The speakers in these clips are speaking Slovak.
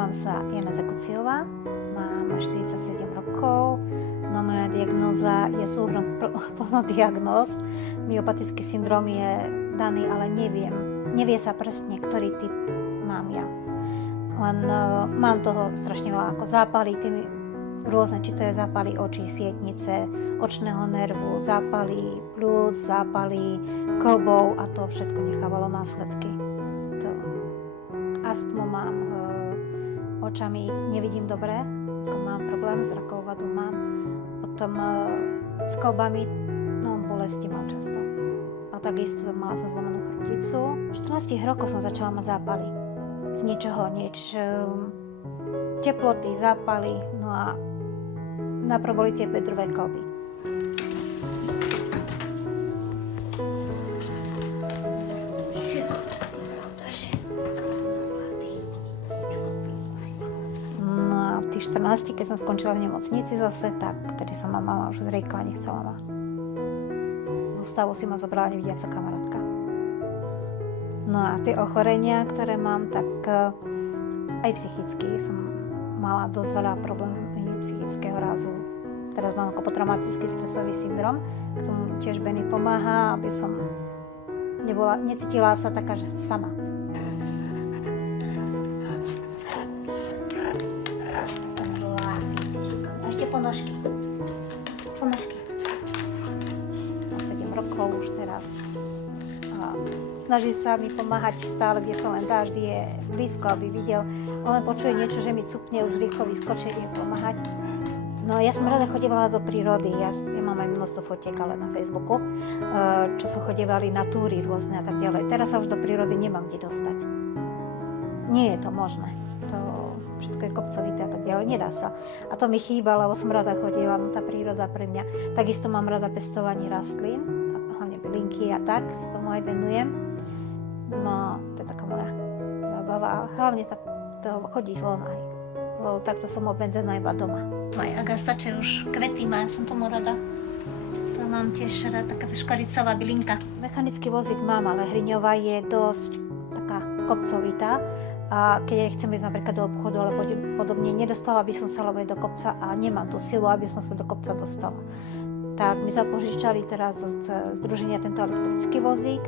volám sa Jana Zakuciová, mám 47 rokov, no moja diagnóza je súhrom plno diagnóz. Myopatický syndrom je daný, ale nevie sa presne, ktorý typ mám ja. Len mám toho strašne veľa, ako zápaly, rôzne, či to je zápaly očí, sietnice, očného nervu, zápaly pľúc, zápaly klbov a to všetko nechávalo následky. Astmu mám, očami nevidím dobre, mám problém, zrakovú vadu mám, potom s klbami, bolesti mám často. A takisto mala som zlomenú chrbticu. V 14 rokoch som začala mať zápaly. Z ničoho nič. Teploty, zápaly, no a najprv boli tie bedrové klby. No a v tých 14, keď som skončila v nemocnici zase, tak vtedy sa ma mama už zriekla, nechcela ma. Z ústavu si ma zobrala nevidiaca kamarátka. No a tie ochorenia, ktoré mám, tak aj psychicky som mala dosť veľa problémov psychického rázu. Teraz mám ako potraumatický stresový syndrom, k tomu tiež Benny pomáha, aby som necítila sa taká, že som sama. Zlatý si šikovný. Ešte ponožky. Mám 7 rokov už teraz. A snaží sa mi pomáhať stále, kde sa len dá, vždy je blízko, aby videl. On len počuje niečo, že mi cupne, už rýchlo vyskočí, ide pomáhať. No ja som rada chodievala do prírody, ja mám aj množstvo fotiek, ale na Facebooku, čo som chodievali na túry rôzne a tak ďalej. Teraz sa už do prírody nemám kde dostať. Nie je to možné. To všetko je kopcovité a tak ďalej, nedá sa. A to mi chýba, lebo som rada chodila, no tá príroda pre mňa. Takisto mám rada pestovanie rastlín, hlavne bylinky a tak, sa tomu aj venujem. No, to je taká moja zábava a hlavne to chodiť von aj. Lebo takto som obmedzená iba doma. No aj agastače už kvety má, som tomu rada. To mám tiež rada, taká škoricová bylinka. Mechanický vozík mám, ale hriňová je dosť taká kopcovitá. A keď aj chcem ísť napríklad do obchodu, alebo podobne, nedostala by som sa lebo do kopca a nemám tú silu, aby som sa do kopca dostala. Tak mi zapožičali teraz zo združenia tento elektrický vozík,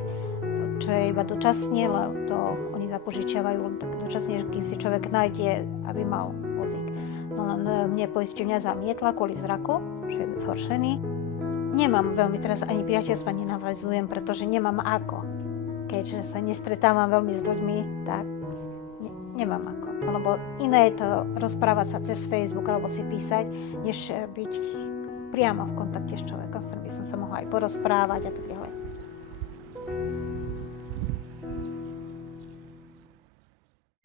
čo je iba dočasne, lebo to oni zapožičiavajú len tak dočasne, kým si človek nájde, aby mal vozík. No len mne poisťovňa zamietla kvôli zraku, že je zhoršený. Nemám veľmi teraz ani priateľstva nenavazujem, pretože nemám ako. Keďže sa nestretávam veľmi s ľuďmi, tak nemám ako. Lebo iné je to rozprávať sa cez Facebook alebo si písať, než byť priamo v kontakte s človekom, s ktorým by som sa mohla aj porozprávať a tak ďalej.